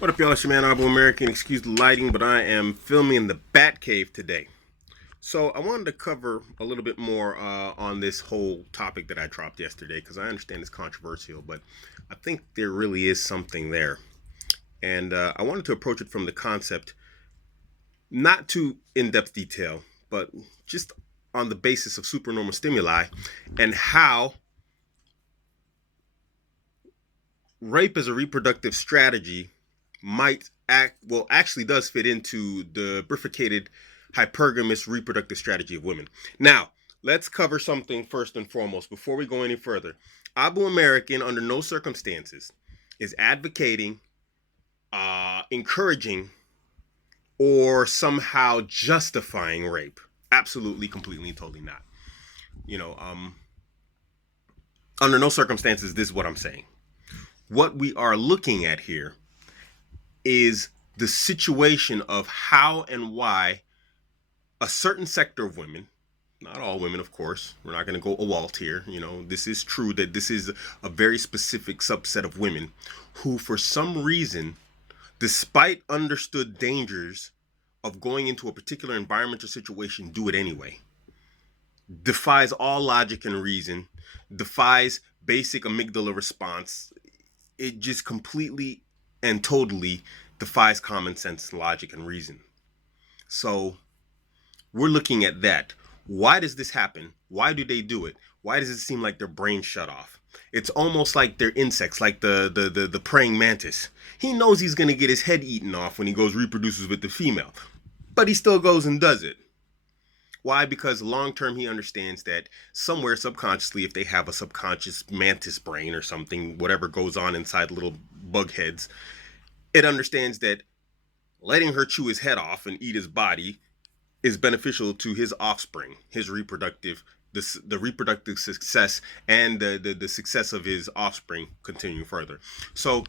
What up, y'all? It's your man, Abuamerican. Excuse the lighting, but I am filming in the Bat Cave today. So I wanted to cover a little bit more on this whole topic that I dropped yesterday, because I understand it's controversial, but I think there really is something there. And I wanted to approach it from the concept, not too in-depth detail, but just on the basis of supernormal stimuli and how rape as a reproductive strategy actually does fit into the bifurcated hypergamous reproductive strategy of women. Now, let's cover something first and foremost before we go any further. Abuamerican, under no circumstances, is advocating, encouraging, or somehow justifying rape. Absolutely, completely, totally not. You know, under no circumstances, this is what I'm saying. What we are looking at here is the situation of how and why a certain sector of women, not all women, of course, we're not going to go a Walt here, this is true that this is a very specific subset of women who, for some reason, despite understood dangers of going into a particular environment or situation, do it anyway. Defies all logic and reason, defies basic amygdala response. It just completely and totally defies common sense, logic, and reason. So we're looking at that. Why does this happen? Why do they do it? Why does it seem like their brain shut off? It's almost like they're insects, like the praying mantis. He knows he's going to get his head eaten off when he goes reproduces with the female, but he still goes and does it. Why? Because long term he understands that somewhere subconsciously, if they have a subconscious mantis brain or something, whatever goes on inside little bug heads, it understands that letting her chew his head off and eat his body is beneficial to his offspring, his reproductive, the reproductive success and the success of his offspring continuing further. So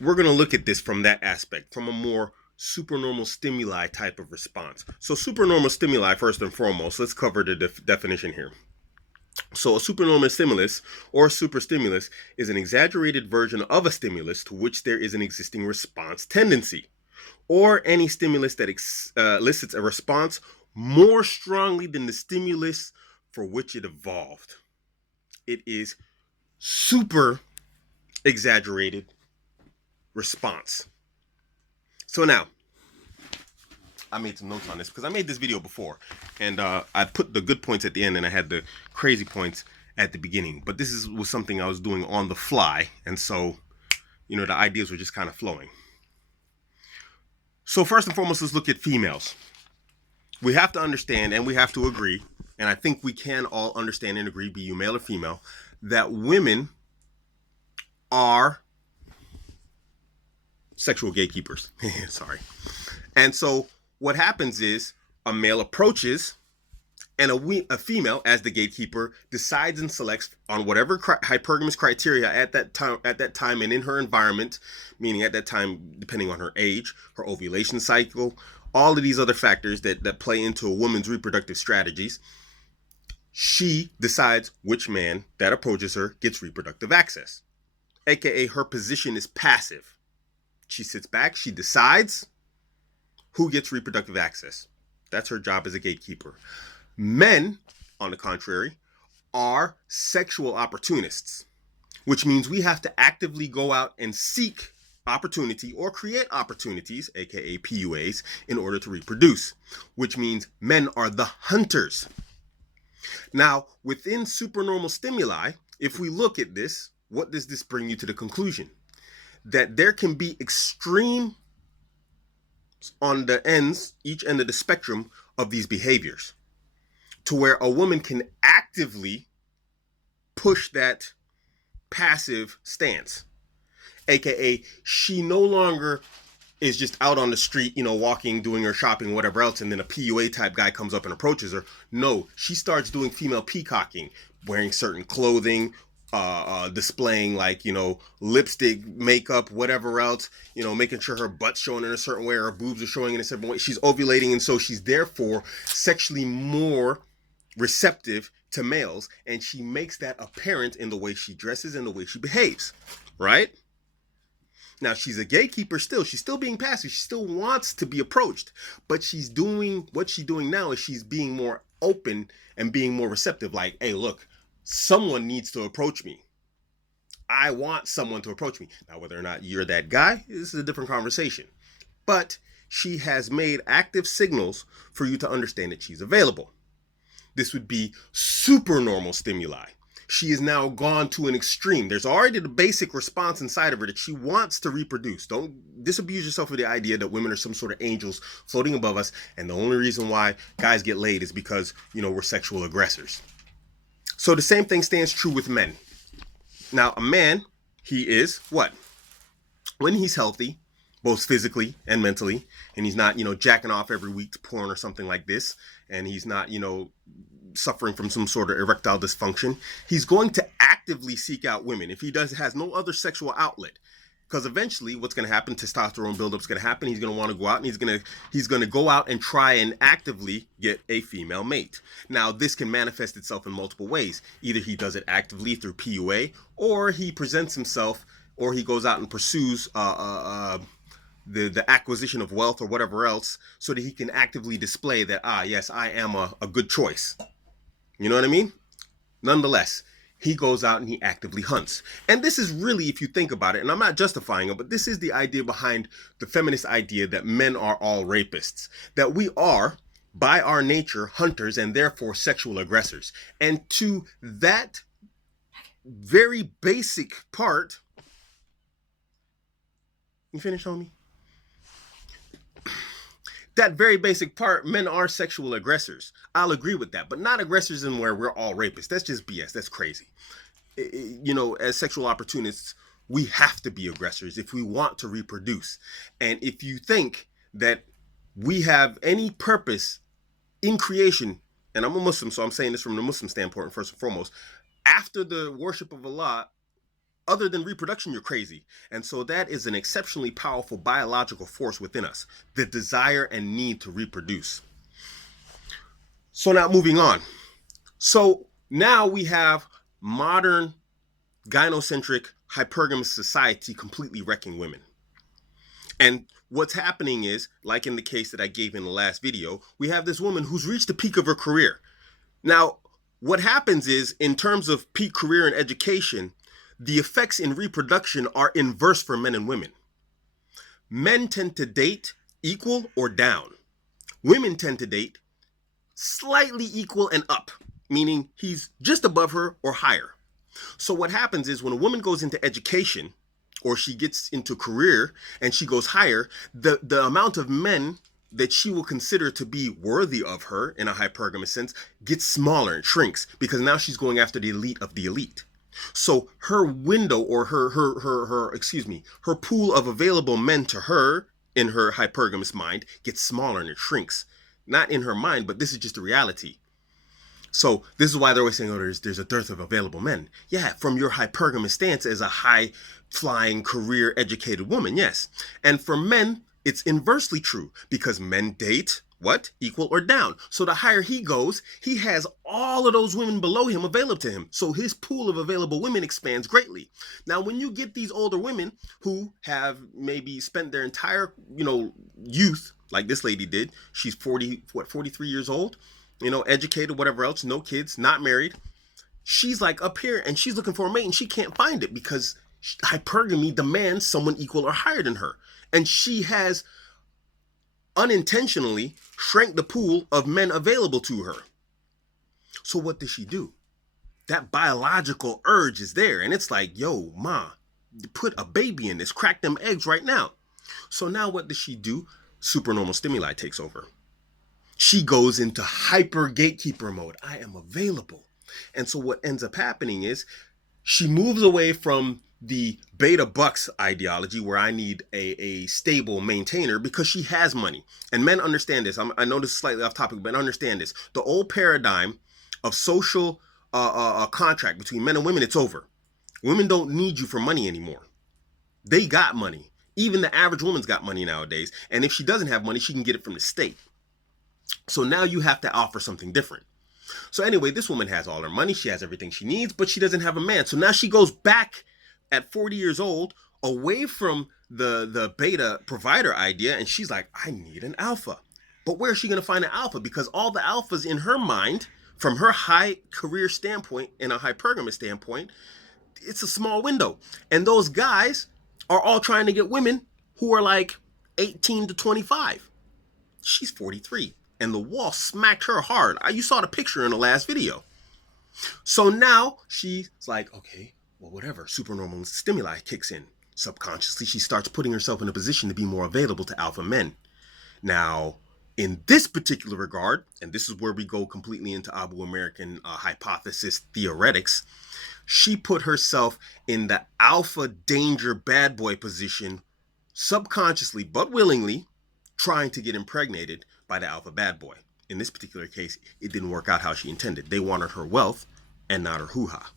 we're going to look at this from that aspect, from a more supernormal stimuli type of response. So supernormal stimuli, first and foremost, let's cover the definition here. So a supernormal stimulus or superstimulus is an exaggerated version of a stimulus to which there is an existing response tendency, or any stimulus that elicits a response more strongly than the stimulus for which it evolved. It is super exaggerated response. So now, I made some notes on this because I made this video before, and I put the good points at the end and I had the crazy points at the beginning. But this was something I was doing on the fly, and so, the ideas were just kind of flowing. So first and foremost, let's look at females. We have to understand and we have to agree, and I think we can all understand and agree, be you male or female, that women are sexual gatekeepers. Sorry. And so what happens is a male approaches, and a female, as the gatekeeper, decides and selects on whatever hypergamous criteria at that time and in her environment, meaning at that time, depending on her age, her ovulation cycle, all of these other factors that play into a woman's reproductive strategies. She decides which man that approaches her gets reproductive access, aka her position is passive. She sits back, she decides who gets reproductive access. That's her job as a gatekeeper. Men, on the contrary, are sexual opportunists, which means we have to actively go out and seek opportunity or create opportunities, aka PUAs, in order to reproduce, which means men are the hunters. Now, within supernormal stimuli, if we look at this, what does this bring you to the conclusion? That there can be extreme on the ends, each end of the spectrum of these behaviors, to where a woman can actively push that passive stance, aka she no longer is just out on the street, walking, doing her shopping, whatever else, and then a PUA type guy comes up and approaches her. No, she starts doing female peacocking, wearing certain clothing, displaying lipstick, makeup, whatever else, making sure her butt's showing in a certain way or her boobs are showing in a certain way. She's ovulating, and so she's therefore sexually more receptive to males, and she makes that apparent in the way she dresses and the way she behaves, right? Now, she's a gatekeeper still. She's still being passive. She still wants to be approached. But she's doing what she's doing now is she's being more open and being more receptive. Like, hey, look, someone needs to approach me. I want someone to approach me. Now, whether or not you're that guy, this is a different conversation. But she has made active signals for you to understand that she's available. This would be supernormal stimuli. She has now gone to an extreme. There's already the basic response inside of her that she wants to reproduce. Don't disabuse yourself of the idea that women are some sort of angels floating above us, and the only reason why guys get laid is because, we're sexual aggressors. So the same thing stands true with men. Now, a man, he is what? When he's healthy, both physically and mentally, and he's not, jacking off every week to porn or something like this, and he's not, suffering from some sort of erectile dysfunction, he's going to actively seek out women if he has no other sexual outlet. Because eventually what's going to happen, testosterone buildup is going to happen. He's going to want to go out and he's going to go out and try and actively get a female mate. Now, this can manifest itself in multiple ways. Either he does it actively through PUA, or he presents himself, or he goes out and pursues the acquisition of wealth or whatever else, so that he can actively display that, yes, I am a good choice. You know what I mean? Nonetheless, he goes out and he actively hunts. And this is really, if you think about it, and I'm not justifying it, but this is the idea behind the feminist idea that men are all rapists. That we are, by our nature, hunters and therefore sexual aggressors. And to that very basic part... You finished, homie? That very basic part, men are sexual aggressors. I'll agree with that, but not aggressors in where we're all rapists. That's just BS. That's crazy. As sexual opportunists, we have to be aggressors if we want to reproduce. And if you think that we have any purpose in creation, and I'm a Muslim, so I'm saying this from the Muslim standpoint first and foremost, after the worship of Allah, other than reproduction, you're crazy. And so that is an exceptionally powerful biological force within us, the desire and need to reproduce. So now moving on. So now we have modern gynocentric hypergamous society completely wrecking women. And what's happening is, like in the case that I gave in the last video, we have this woman who's reached the peak of her career. Now, what happens is, in terms of peak career and education, the effects in reproduction are inverse for men and women. Men tend to date equal or down. Women tend to date slightly equal and up, meaning he's just above her or higher. So what happens is when a woman goes into education or she gets into career and she goes higher, the amount of men that she will consider to be worthy of her in a hypergamous sense gets smaller and shrinks, because now she's going after the elite of the elite. So her window, or her pool of available men to her in her hypergamous mind gets smaller and it shrinks. Not in her mind, but this is just the reality. So this is why they're always saying, there's a dearth of available men. Yeah, from your hypergamous stance as a high-flying, career-educated woman, yes. And for men, it's inversely true, because men date what? Equal or down. So the higher he goes, he has all of those women below him available to him. So his pool of available women expands greatly. Now, when you get these older women who have maybe spent their entire, youth, like this lady did, she's 43 years old, educated, whatever else, no kids, not married. She's like up here and she's looking for a mate and she can't find it because hypergamy demands someone equal or higher than her. And she has unintentionally shrank the pool of men available to her. So what does she do? That biological urge is there. And it's like, yo, ma, put a baby in this, crack them eggs right now. So now what does she do? Supernormal stimuli takes over. She goes into hyper gatekeeper mode. I am available. And so what ends up happening is she moves away from the beta bucks ideology, where I need a stable maintainer, because she has money. And men understand this. I know this is slightly off topic, but understand this. The old paradigm of social contract between men and women, it's over. Women don't need you for money anymore. They got money. Even the average woman's got money nowadays. And if she doesn't have money, she can get it from the state. So now you have to offer something different. So anyway, this woman has all her money. She has everything she needs, but she doesn't have a man. So now she goes back at 40 years old, away from the beta provider idea, and she's like, I need an alpha. But where is she going to find an alpha? Because all the alphas in her mind, from her high career standpoint and a hypergamous standpoint, it's a small window. And those guys are all trying to get women who are like 18 to 25. She's 43. And the wall smacked her hard. You saw the picture in the last video. So now she's like, okay, well, whatever. Supernormal stimuli kicks in. Subconsciously, she starts putting herself in a position to be more available to alpha men. Now, in this particular regard, and this is where we go completely into Abuamerican hypothesis theoretics, she put herself in the alpha danger bad boy position, subconsciously but willingly, trying to get impregnated by the alpha bad boy. In this particular case, it didn't work out how she intended. They wanted her wealth and not her hoo-ha.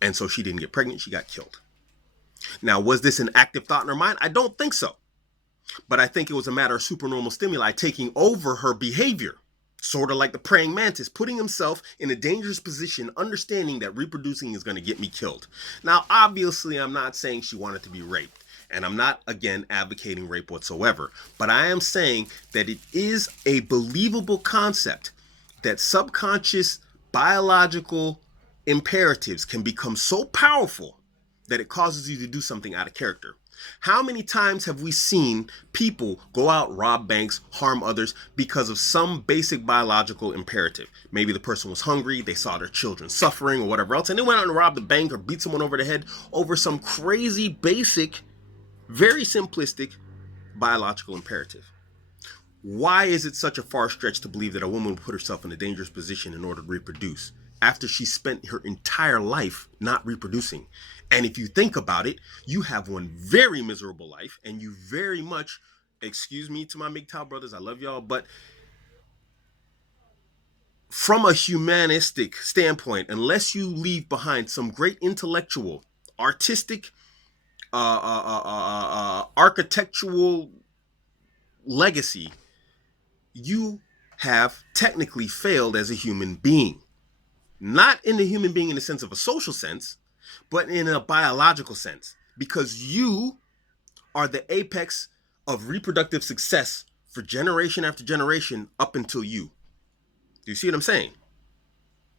And so she didn't get pregnant, she got killed. Now, was this an active thought in her mind? I don't think so. But I think it was a matter of supernormal stimuli taking over her behavior. Sort of like the praying mantis, putting himself in a dangerous position, understanding that reproducing is going to get me killed. Now, obviously, I'm not saying she wanted to be raped. And I'm not, again, advocating rape whatsoever. But I am saying that it is a believable concept that subconscious biological imperatives can become so powerful that it causes you to do something out of character. How many times have we seen people go out, rob banks, harm others because of some basic biological imperative? Maybe the person was hungry, they saw their children suffering or whatever else, and they went out and robbed the bank or beat someone over the head over some crazy, basic, very simplistic biological imperative. Why is it such a far stretch to believe that a woman would put herself in a dangerous position in order to reproduce after she spent her entire life not reproducing? And if you think about it, you have one very miserable life, and you very much, excuse me to my MGTOW brothers, I love y'all, but from a humanistic standpoint, unless you leave behind some great intellectual, artistic, architectural legacy, you have technically failed as a human being. Not in the human being in the sense of a social sense, but in a biological sense, because you are the apex of reproductive success for generation after generation up until you. Do you see what I'm saying?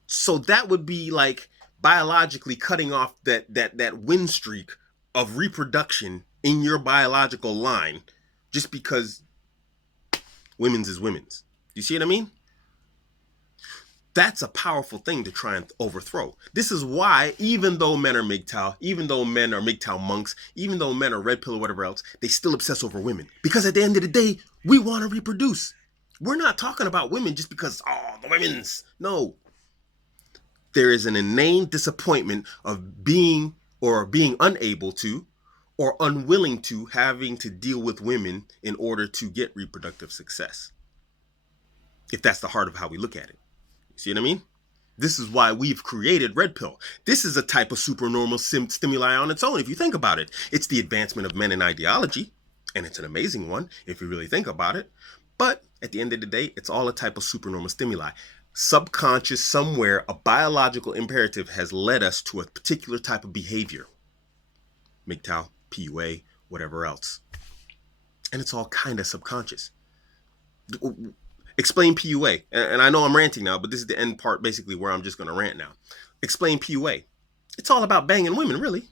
So that would be like biologically cutting off that win streak of reproduction in your biological line just because women's is women's. Do you see what I mean? That's a powerful thing to try and overthrow. This is why, even though men are MGTOW, even though men are MGTOW monks, even though men are red pill or whatever else, they still obsess over women. Because at the end of the day, we want to reproduce. We're not talking about women just because, oh, the women's. No. There is an inane disappointment of being unable to or unwilling to having to deal with women in order to get reproductive success. If that's the heart of how we look at it. See what I mean? This is why we've created Red Pill. This is a type of supernormal stimuli on its own, if you think about it. It's the advancement of men in ideology, and it's an amazing one, if you really think about it. But at the end of the day, it's all a type of supernormal stimuli. Subconscious, somewhere, a biological imperative has led us to a particular type of behavior. MGTOW, PUA, whatever else. And it's all kind of subconscious. Explain PUA. And I know I'm ranting now, but this is the end part basically where I'm just going to rant now. Explain PUA. It's all about banging women, really.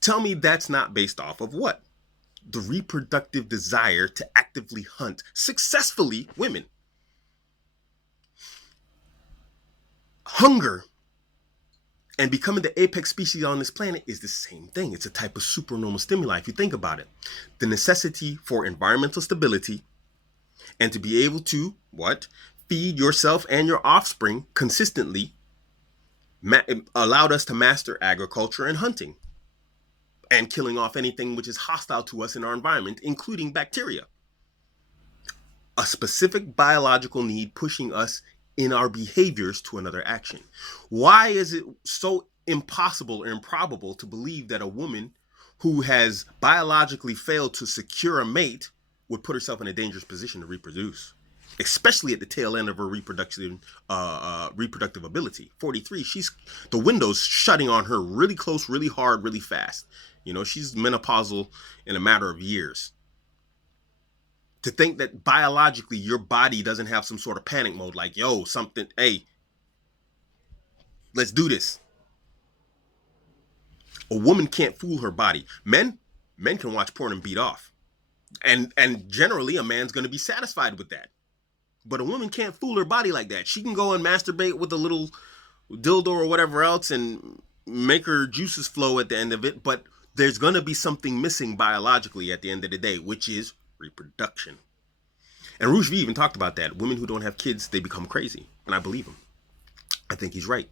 Tell me that's not based off of what? The reproductive desire to actively hunt successfully women. Hunger and becoming the apex species on this planet is the same thing. It's a type of supernormal stimuli if you think about it. The necessity for environmental stability and to be able to, what? Feed yourself and your offspring consistently allowed us to master agriculture and hunting and killing off anything which is hostile to us in our environment, including bacteria. A specific biological need pushing us in our behaviors to another action. Why is it so impossible or improbable to believe that a woman who has biologically failed to secure a mate would put herself in a dangerous position to reproduce, especially at the tail end of her reproductive ability? 43, the window's shutting on her really close, really hard, really fast. You know, she's menopausal in a matter of years. To think that biologically your body doesn't have some sort of panic mode, like, yo, something, hey, let's do this. A woman can't fool her body. Men can watch porn and beat off. And generally a man's going to be satisfied with that. But a woman can't fool her body like that. She can go and masturbate with a little dildo or whatever else and make her juices flow at the end of it, but there's going to be something missing biologically at the end of the day, which is reproduction. And Rushvi even talked about that. Women who don't have kids, they become crazy. And I believe him. I think he's right.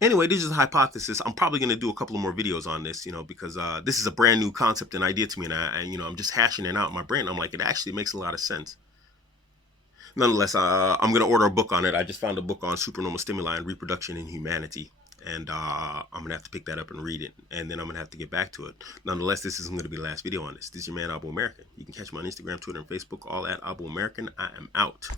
Anyway, this is a hypothesis. I'm probably going to do a couple of more videos on this, because this is a brand new concept and idea to me. And I'm just hashing it out in my brain. I'm like, it actually makes a lot of sense. Nonetheless, I'm going to order a book on it. I just found a book on supernormal stimuli and reproduction in humanity. And I'm going to have to pick that up and read it. And then I'm going to have to get back to it. Nonetheless, this isn't going to be the last video on this. This is your man, Abuamerican. You can catch me on Instagram, Twitter, and Facebook, all at Abuamerican. I am out.